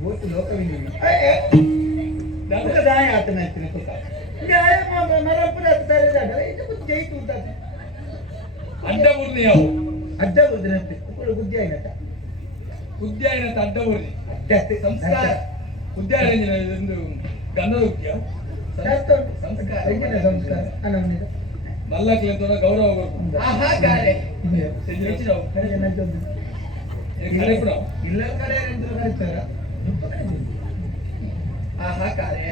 ಗೋತು ಲೋಕವಿನಿ ದಾಯ ಆತನ ಮರಪುರ ಜೈತು ಅಡ್ಡಬುರ್ನಿ ಯಾವ ಅಡ್ಡಬುರ್ದಿನಂತೆ ಉದ್ಯಾಯನಟ ಉದ್ಯಾಯನತ ಅಡ್ಡಬುರ್ನಿ ಸಂಸ್ಕಾರ ಉದ್ಯಾಯನ ಒಂದು ಗಂಧದೋಕ್ಯ ಸಂಸ್ಕಾರ ಸಂಸ್ಕಾರ ಅನವನಿದ ಮಲ್ಲಕ್ಕೆ ಅಂತ ಗೌರವ ಬರ್ಕೊಂಡು ಆಹಾ ಗಾರೆ ಹೆಚ್ಚಿನವು ಇಲ್ಲ ಕಡೆ ಕರೀತಾರ ಆಹಾ ಕಾರೆ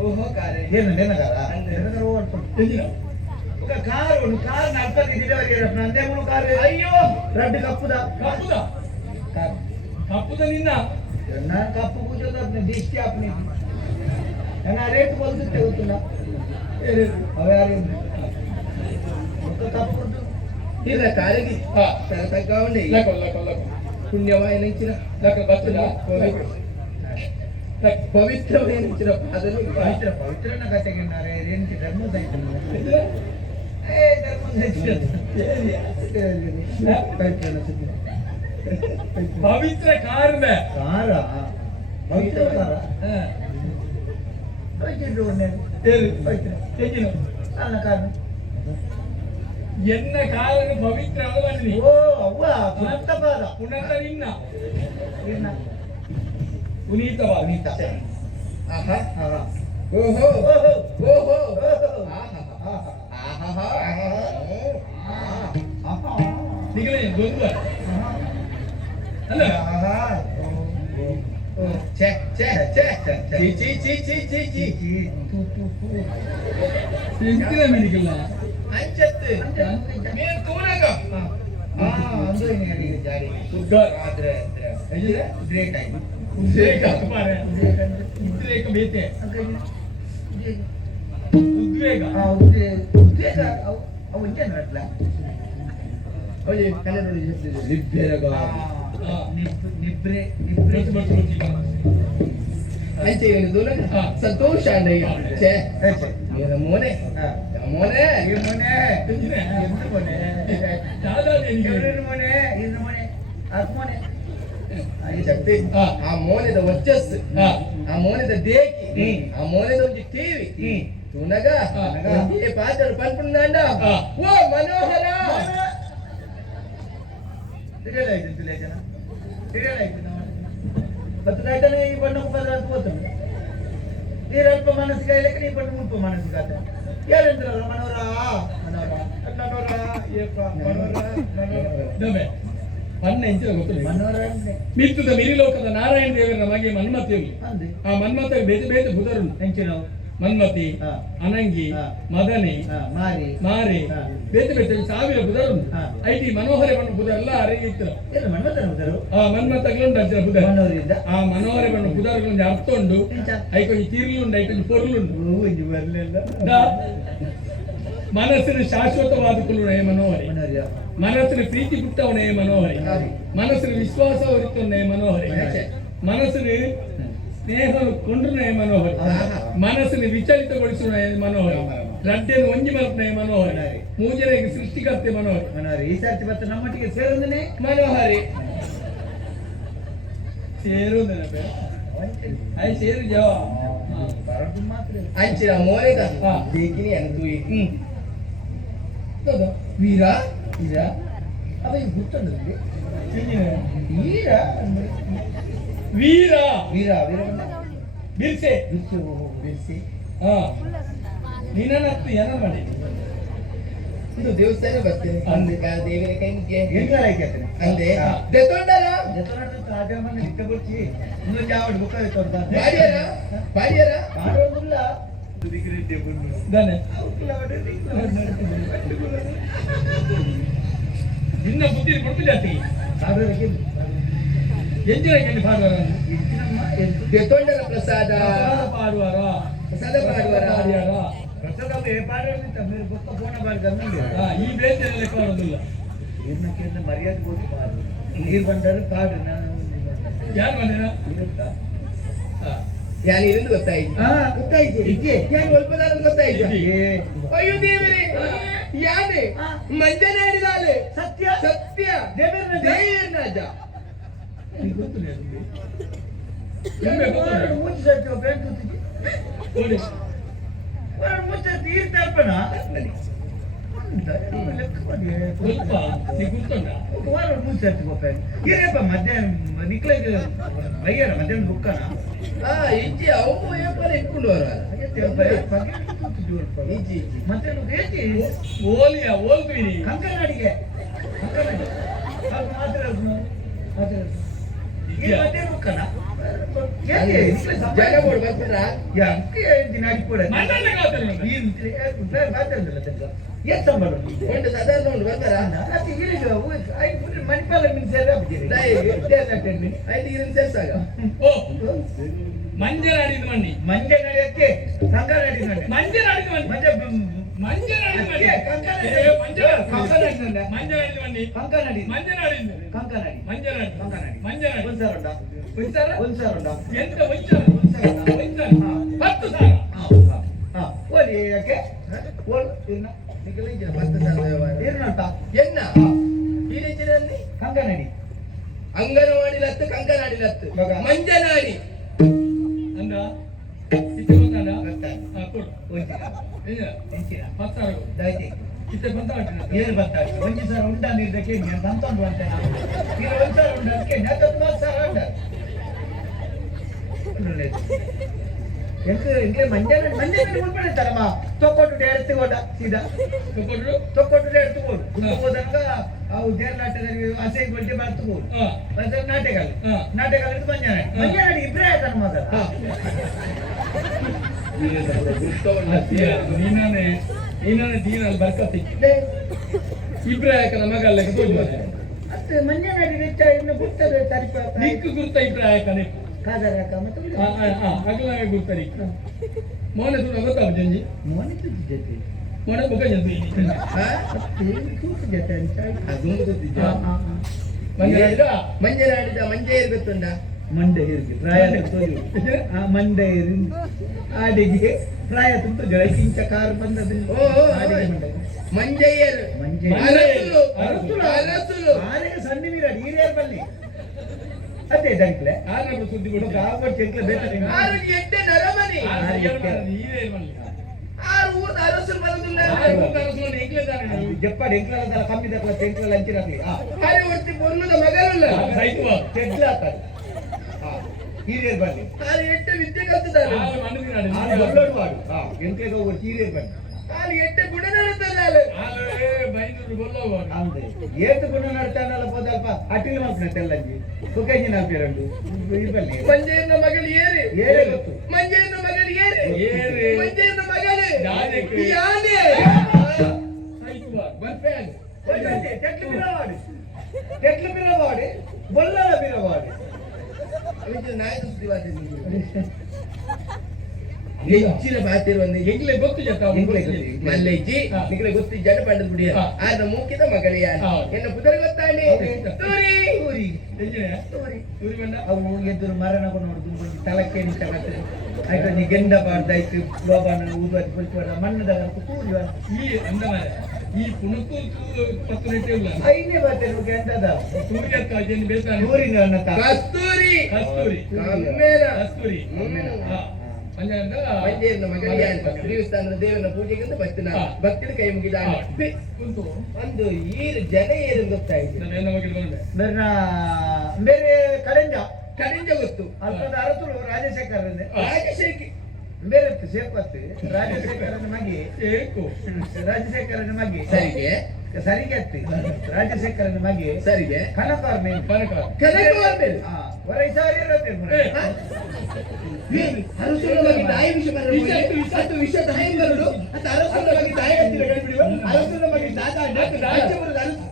ಓಹೋ ಕಾರೆ ಏನು ನೆನಗಾರ ನೆನಗಾರ ಓಡ್ಕೊಂಡು ಕಾರು ಕಾರ್ ನಡ್ಕೊಂಡಿದ್ದೀವಿ ನಂದೇ ಮುಳು ಕಾರು ಅಯ್ಯೋ ರಡ್ಡು ಕಪ್ಪುದ ಕಪ್ಪುದ ಕಾರು ಕಪ್ಪುದ ನಿನ್ನ ನಾನು ಕಪ್ಪು ಕೂಜೋದು अपने देश के अपने ನಾನು ರೇಟ್ ಬಲ್ದುತ್ತೆ ಗೊತ್ತಿಲ್ಲ ಅವ ಯಾರು ಕಪ್ಪುದು ಇಲ್ಲ ಕಾರಿಗೆ ತಗ್ಗಾವಣೆ ಲಕ ಲಕ ಲಕ ಪುಣ್ಯವಾಯ ನೆಂಚಿನ ಲಕ ಬತ್ತದ ಪವಿತ್ರವಾಯ ನೆಂಚಿನ ಪಾದಲು ಪವಿತ್ರ ಪವಿತ್ರನ ಕತೆಗೆನ್ನಾರೆ ರೇಂಚಿ ಧರ್ಮದ ಪವಿತ್ರ ಕಾರಣ ಕಾರ ಪವಿತ್ರ ಕಾರ ಅಲ್ಲ ಕಾರಣ ಎನ್ನ ಕಾರಣ ಪವಿತ್ರ ಓ ಅವ್ವ ಪುನತ್ತ ಪಾದ ಪುನಃ ನಿನ್ನ ನಿನ್ನ ಪುನೀತವಾದ ಪುನೀತ ಆಹಾ ಆಹಾ ಓಹೋ ಓಹೋ ಓಹೋ ಆಹಾ ಆಹಾ ಆಹಾ ನಿಗಲೇ ಗೊಂದು ಅಲ್ಲ ಆಹಾ ಛೆ ಛೆ ಛೆ ಚಿ ಚಿ ಚಿ ಚಿ ಚಿ ಚಿ ಚಿ ತು ತು ತು ಎಂತಿನ ಮಿನಿಗಿಲ್ಲ ಅಂಚತ್ತೆ ನೀನು ತೂನಗ ಅಂದ್ರೆ ನೀನು ಜಾರಿ ಉದ್ದಾರ ಆದ್ರೆ ಅಯ್ಯೇ ಗ್ರೇಟ್ ಆಯ್ತು ಉದ್ರೇಕ ಮಾರೆ ಉದ್ರೇಕ ಬೇತೆ ಉದ್ವೇಗ ಉದ್ವೇಗ ಅವು ಇಂಜನ್ ನಟ್ಲ ಓಯ್ ಕಲೆ ನೋಡಿ ಲಿಬ್ಬೇರಗ ನಿಬ್ರೆ ನಿಬ್ರೆ ಅಂಚೆ ಹೇಳಿದ್ದು ಸಂತೋಷ ಅಣ್ಣಯ್ಯ ಛೇ ಮೋನೆ ಮೋನೆ ಮೊನೆ ಎಂದು ಮೊನೆ ಎರಡು ಮೊನೆ ಇನ್ನು ಮೊನೆ ಅದು ಮೊನೆ ಶಕ್ತಿ ಆ ಮೋನೆದ ವರ್ಚಸ್ಸು ಆ ಮೋನೆದ ದೇಕಿ ಆ ಮೋನೆದ ಒಂದು ಟಿವಿ ತುನಗ ಪಾತ್ರ ಪನ್ಪುಂಡ ಓ ಮನೋಹರ ತಿಳಿಯಲಾಯ್ತು ತಿಳಿಯಜನ ತಿಳಿಯಲಾಯ್ತು ಬತ್ತನಾಯ್ತಾನೆ ಈ ಬಣ್ಣ ಮುಖಾದ್ರೆ ಅಂತ ಹೋಗ್ತಾನೆ ನೀರಲ್ಪ ಮನಸ್ಸಿಗೆ ಇಲ್ಲಕ್ಕೆ ನೀ ಬಣ್ಣ ಮುಲ್ಪ ಮನಸ್ಸಿಗಾತ ಯಾರಂದ್ರಲ್ಲ ಮನೋರ ಮನೋರ ಏಪ ಮನೋರ ದಮೆ ಪನ್ನ ಇಂಚಿನ ಗೊತ್ತಿಲ್ಲ ಮನೋರ ಮಿತ್ತುದ ಮಿರಿಲೋಕದ ನಾರಾಯಣ ದೇವರ ನಮಗೆ ಮನ್ಮತಿಯಲ್ಲಿ ಅಂದೆ ಆ ಮನ್ಮತ ಬೇತೆ ಬೇತೆ ಬುಧರುಂಟು ಹೆಂಚಿನವು ಮನ್ಮತಿ ಅನಂಗಿ ಮದನಿ ಮಾರಿ ಮಾರಿ ಬೇತೆ ಬೇತೆ ಸಾವಿರ ಬುಧರುಂಟು ಐಟಿ ಮನೋಹರ ಬಣ್ಣ ಬುಧ ಎಲ್ಲ ಅರಗಿತ್ತು ಏನು ಮನ್ಮಥನ ಬುಧರು ಆ ಮನ್ಮತಗಳುಂಟು ಅಜ್ಜ ಬುಧ ಮನೋರಿಂದ ಆ ಮನೋಹರ ಬಣ್ಣ ಬುಧರುಗೊಂದು ಅರ್ಥ ಉಂಟು ಐಕೊಂದು ತೀರ್ಲುಂಡು ಐಕೊಂದು ಪೊರ್ಲುಂಟು ಇಂಜು ಬರಲಿಲ್ಲ ಮನಸ್ಸಿನ ಶಾಶ್ವತವಾದ ಕುಲುಣೆ ಮನೋಹರಿ ಮನಸ್ಸಿನ ಪ್ರೀತಿ ಪುಟ್ಟವನೇ ಮನೋಹರಿ ಮನಸ್ಸಿನ ವಿಶ್ವಾಸ ಹೊರಿತವನೇ ಮನೋಹರಿ ಮನಸ್ಸಿನ ಸ್ನೇಹ ಕೊಂಡ್ರನೇ ಮನೋಹರಿ ಮನಸ್ಸಿನ ವಿಚಲಿತಗೊಳಿಸುವ ಮನೋಹರಿ ರಡ್ಡೆಯನ್ನು ಒಂಜಿ ಮಲ್ಪನೆ ಮನೋಹರಿ ಮೂಜನೆಗೆ ಸೃಷ್ಟಿಕರ್ತೆ ಮನೋಹರಿ ಮನೋಹರಿ ಈ ಸರ್ತಿ ಮತ್ತೆ ನಮ್ಮೊಟ್ಟಿಗೆ ಸೇರೋದನ್ನೇ ಮನೋಹರಿ ಸೇರುವುದನ್ನ ಐ ಸೇರು ಜಾವ ಬರೋದು ಮಾತ್ರ ಅಂಚಿನ ಮೋನೆದ ದೇಕಿನಿ ಅನ್ತುಯಿ ವೀರ ಈಗ ಅವ ಈಗ ಗುರ್ತಂದ್ರಲ್ಲಿ ವೀರ ವೀರ ವೀರ ವೀರ ಬಿರ್ಸೆ ಬಿರ್ಸಿ ಬಿರ್ಸಿ ಹಾ ನಿನ್ನತ್ತು ಏನ ಮಾಡಿ ಇದು ದೇವಸ್ಥಾನ ಬರ್ತೇನೆ ಅಂದೆ ದೇವರ ಕೈ ಮುಗಿಯ ಹೆಂಗಾರ ಐತೆ ಅಂದೆ ದೆತೊಂಡರ ಜೊತೆ ಆಗಮನ ಇಟ್ಟ ಬರ್ತಿ ಇನ್ನು ಜಾವಡ್ ಗೊತ್ತಾಯ್ತು ಅಂತ ಬಾಡಿಯರ ಬಾಡಿಯರ ಮಾಡೋದಿಲ್ಲ ದನೆ ನಿನ್ನ ಬುದ್ಧಿ ಕೊಟ್ಟು ಜಾತಿ ಎಂಜಿನ ಕೆಂಡಿ ಪಾಡುವಾರ ದೆತೊಂಡರ ಪ್ರಸಾದ ಪಾಡುವಾರ ಪ್ರಸಾದ ಪಾಡುವಾರ ಪ್ರಸಾದ ಪಾಡೋದಿಲ್ಲ మీరు గొప్ప ఫోన్ బాగా ಈ ಬೇತೆ ಲೆಕ್ಕ ಬರೋದಿಲ್ಲ ಏನಕ್ಕೆ ಮರ್ಯಾದೆ ಕೊಟ್ಟು ಪಾಡು ನೀರು ಬಂದರು ಪಾಡು ನಾನು ಯಾರು ಬಂದಿನ ಯಾರು ಇருந்து ಗೊತ್ತಾಯ್ತು ಗೊತ್ತಾಯ್ತು ಯಾರು ಒಲ್ಪದಾರ ಗೊತ್ತಾಯ್ತು ಅಯ್ಯೋ ದೇವರೇ ಯಾನೆ ಹಾ. ಮಂಜನಾಡಿದಾಳೆ ಸತ್ಯ ಸತ್ಯ ದೇವೇಂದ್ರ ದೇವರಾಜ ನಿಂಗೆ ಗೊತ್ತಿಲ್ಲ ನಿಮ್ಗೆ? ನಿಮ್ಗೆ ಗೊತ್ತಿಲ್ಲ? ಮೂರು ಸರ್ತಿ ಬ್ಯಾಂಕ್ ಕೂತಿದ್ದೆ ನೋಡಿ. ಮುಚ್ಚ ತೀರ್ಥರ್ಪಣ ಲೆಕ್ಕ ಮಾಡಿ ಗೊತ್ತಾ? ನಿಂಗೆ ಗೊತ್ತುಂಟಾ? ವಾರ ಮೂರು ಸರ್ತಿ ಹೋಗ್ತಾನೆ ಏನಪ್ಪ ಮಧ್ಯಾಹ್ನ ನಿಕ್ಲಿಗೆ ಬೈಯಾರ ಮಧ್ಯಾಹ್ನ ಬುಕ್ಕನ ಹಾ ಇಜ್ಜಿ ಅವು ವ್ಯಾಪಾರ ಇಟ್ಕೊಂಡು ಬರುವ ಇಜ್ಜಿ ಇಜ್ಜಿ ಮತ್ತೆ ಬೇಕಿ ಓಲಿಯಾ ಓಲ್ತೀವಿ ಕಂಕನಾಡಿಗೆ ಮತ್ತೆ ಬುಕ್ಕನ ಜನ ಬೋರ್ಡ್ ಬರ್ತಾರ ಮಣ್ಣನ್ನ ಕಾತಲ್ಲ ಏನ್ ಸಂಬಳ ಒಂದು ಸಾಧಾರಣ ಒಂದು ಬರ್ತಾರ ಮಣಿಪಾಲ ಸೇರಿ ಐದು ಇರನ್ ಸೇರ್ಸಾಗ ಓ ಮಂಜನಾಡಿದ ಮಣ್ಣಿ ಮಂಜ ನಡೆಯಕ್ಕೆ ಸಂಘ ನಡೆದ ಮಂಜನಾಡಿದ ಮಣ್ಣಿ ಮಂಜ ಮಂಜನಾಡಿದ ಮಣ್ಣಿ ಮಂಜನಾಡಿದ ಮಣ್ಣಿ ಕಂಕನಾಡಿ ಮಂಜನಾಡಿದ ಕಂಕನಾಡಿ ಮಂಜನಾಡಿ ಕಂಕನಾಡಿ ಮಂಜನಾಡಿ ಒಂದ್ಸಾರ ಒಂದ್ಸಾರ ಒಂದ್ಸಾರ ಎಂತ ಒಂದ್ಸಾರ ಒಂದ್ಸಾರ 10,000 ಓಲಿ ಯಾಕೆ ಓಲ್ ಇನ್ನ ಏನಂತ ಎನ್ನ ಈ ರೀತಿಯಲ್ಲಿ ಕಂಕನಾಡಿ ಅಂಗನವಾಡಿಲತ್ತು ಕಂಕನಾಡಿಲತ್ತು ಮಗ. ಮಂಜನಾಡಿ ಅಂದ ಇತ್ತೆ ಬಂದಾಡ ಕೊಡು ಇಲ್ಲ 10,000 ದಯಚೆ ಇತ್ತೆ ಬಂದಾಡ ಏನು ಬರ್ತಾರೆ ಒಂದು ಸಲ ಉಂಟಾನಿದ್ದಕ್ಕೆ ನಾನು ತಂತಂದು ಅಂತ ನೀವು ಒಂದು ಸಲ ಉಂಟಕ್ಕೆ ನಾನು ಸಲ ಉಂಟ ಎಂಕೆ ಮಂಜನ ಉಳ್ಕೊಂಡಿರ್ತಾರಮ್ಮ ತೊಕ್ಕೊಟ್ಟು ಎಡ್ತುಕೊಂಡ ಸೀದಾ ಕೊಟ್ರು ತೊಕ್ಕೊಟ್ಟು ಎಡ್ತುಕೊಂಡು ಹೋದಾಗ ಅವು ದೇರ್ಲಾಟದಲ್ಲಿ ಹಸೆ ಬಡ್ಡಿ ಬರ್ತುಕೊಂಡು ನಾಟಕ ಮಂಜನಾಡಿ ಇಬ್ಬರೇ ಆಯ್ತಾನ ಮಗ ನೀನಾನೆ ದೀನಲ್ಲಿ ಬರ್ಕತ್ತಿ ಇಬ್ರೇ ಯಾಕನ ಮಗ ಅಲ್ಲ ಅತ್ತೆ ಮಂಜನಾಡಿ ವೆಚ್ಚ ಇನ್ನು ಗುರ್ತದೆ ತರಿಪ ನಿಕ್ಕು ಗುರ್ತ ಇಬ್ರೇ ಯಾಕನೆ ಕಾದರಾಕ ಮತ್ತೆ ಅಗಲ ಗುರ್ತರಿ ಮೋನೆ ಸುಡ ಗೊತ್ತಾವ ಜಂಜಿ ಮೋನೆ ಜೊತೆ ಮೋನೆ ಬೊಕ ಜಂಜಿ ಜೊತೆ ಅಂತ ಅದು ಗೊತ್ತಿದ್ದ ಮಂಜನಾಡಿದ ಮಂಜೇರ್ ಗೊತ್ತುಂಡ ಮಂಡೆ ಹಿರಿಗೆ ಪ್ರಾಯ ಆ ಮಂಡೆ ಆಡಿಗೆ ಪ್ರಾಯ ತುಂಬ ಕಿಂಚ ಕಾರ್ ಬಂದದ್ದು ಮಂಜಯ್ಯರ್ ಮಂಜೆ ಅರಸುಲು ಆನೆಗೆ ಸಣ್ಣ ಮೀರಾಡಿ ಹಿರಿಯರ್ ಬನ್ನಿ ಅದೇ ದಂಕ್ಲೆ ಆರು ಸುದ್ದಿ ಬಿಡು ಕಾವಡ್ ಚೆಂಕ್ಲೆ ಬೇಕಾದ್ರೆ ಆರು ಎಡ್ಡೆ ನರಮನಿ ಆರು ಊರ ಅರಸುಲು ಬರುದಿಲ್ಲ ಜಪ್ಪಾಡಿ ಎಂಕ್ಲ ಕಮ್ಮಿ ದಕ್ಕಲ ಚೆಂಕ್ಲ ಹಂಚಿರಾಗ್ಲಿ ಹಾರಿ ಒಟ್ಟಿ ಬೊರ್ಲದ ಮಗನಲ್ಲ ಚೆಕ್ಲ ಹಾಕ್ತಾರೆ ಹಿರಿಯರ್ ಬನ್ನಿ ಆರು ಎಡ್ಡೆ ವಿದ್ಯೆ ಕಲ್ತಿದ್ದಾರೆ ಬಲ್ಲೋಡುವಾಡು ಎಂಕ್ಲೆಗೆ ಹೋಗುವ ಹಿರಿಯರ್ ಬನ್ನಿ ಆರು ಎಡ್ಡೆ ಗುಣ ನಡುತ್ತಾರೆ ಅಂದೆ ಏತು ಗುಣ ನಡ್ತಾನಲ್ಲ ಹೋದಲ್ಪ ಅಟ್ಟಿಲ್ ಮಾಡ್ತಾನೆ ತೆಲ್ಲಂಜಿ ಸುಖಂಜಿ ನಾಲ್ಪೇರಂಡು ಬನ್ನಿ ಮಂಜಯ್ಯನ ಮಗಳು ಏರಿ ಏರೇ ಗೊತ್ತು ಮಂಜಯ್ಯನ ಮಗಳು ಏರಿ ಏರಿ. ಮಂಜಯ್ಯನ ಮಗಳು ಯಾರಿಗೆ? ಯಾನೆ చెట్లు పిల్లవాడి బొల్లల పిల్లవాడి ಹೆಚ್ಚಿನ ಬಾತಿರು ಒಂದು ಎಂಗ್ಲೆ ಗೊತ್ತು ಜತ ಮಲ್ಲೈಜಿ ನಿಗಲೆ ಗೊತ್ತಿ ಜನ ಪಂಡದ ಬಿಡಿಯ ಆದ ಮುಖ್ಯದ ಮಗಳೇ ಎನ್ನ ಪುದರ ಗೊತ್ತಾನೆ ತೂರಿ ತೂರಿ ಬಂದ ಅವು ಎದುರು ಮರಣ ನೋಡುದು ತಲಕ್ಕೆ ನಿಂತ ಆಯ್ತು ನೀ ಗೆಂಡ ಬಾರ್ದಾಯ್ತು ಲೋಬಾನ ಊದುವತ್ತು ಕುಳಿತು ಮಣ್ಣದಾಗ ತೂರಿ ಈ ಅಂದ ಈ ಪುಣಕು 10 ರೇಟ್ ಇಲ್ಲ ಐನೇ ಬರ್ತೇನೆ ಗೆಂಡದ ತೂರಿ ಅಕ್ಕ ಜನ ಬೇಸಾನ ಊರಿನ ಅನ್ನ ಕಸ್ತೂರಿ ಕಸ್ತೂರಿ ಕಮ್ಮೇನ ಕಸ್ತೂರಿ ಮಂಜಯ್ಯನ ಮಗಳಿಗೆ ಅಂತ ದೇವಸ್ಥಾನದ ದೇವನ ಪೂಜೆಗೆ ಅಂತ ಬರ್ತೀನಿ ಭಕ್ತಿನ ಕೈ ಮುಗಿದ ಒಂದು ಈರು ಜನ ಏನು ಗೊತ್ತಾಯ್ತು ಬೇರೆ ಕಡೆಂಜ ಕಡಿಂಜ ಗೊತ್ತು ಅಲ್ಪದ ಅರತುಳು ರಾಜಶೇಖರ ರಾಜಶೇಖಿ ಬೇರೆ ಸೇರ್ಪತ್ತು ರಾಜಶೇಖರನ ಮಗೆ ಏಕು ರಾಜಶೇಖರನ ಮಗೆ ಸರಿಗೆ ಸರಿಗೆ ಅತ್ತಿ ರಾಜಶೇಖರನ ಮಗೆ ಸರಿಗೆ ಕನಕವ್ರ ಮೇಲೆ ಕನಕವರ್ಮೇಲೆ ವರೈಸಾರಿ ಇರುತ್ತೆ ಅರಸುಲ ಬಗ್ಗೆ ದಾಯ ವಿಷಯ ಬರಲು ವಿಷಯ ದಾಯ ಬರಲು ಅರಸುಲ ಬಗ್ಗೆ ದಾಯ ಅರಸುಲ ಬಗ್ಗೆ ದಾದ ರಾಜ್ಯ ಬರೋದು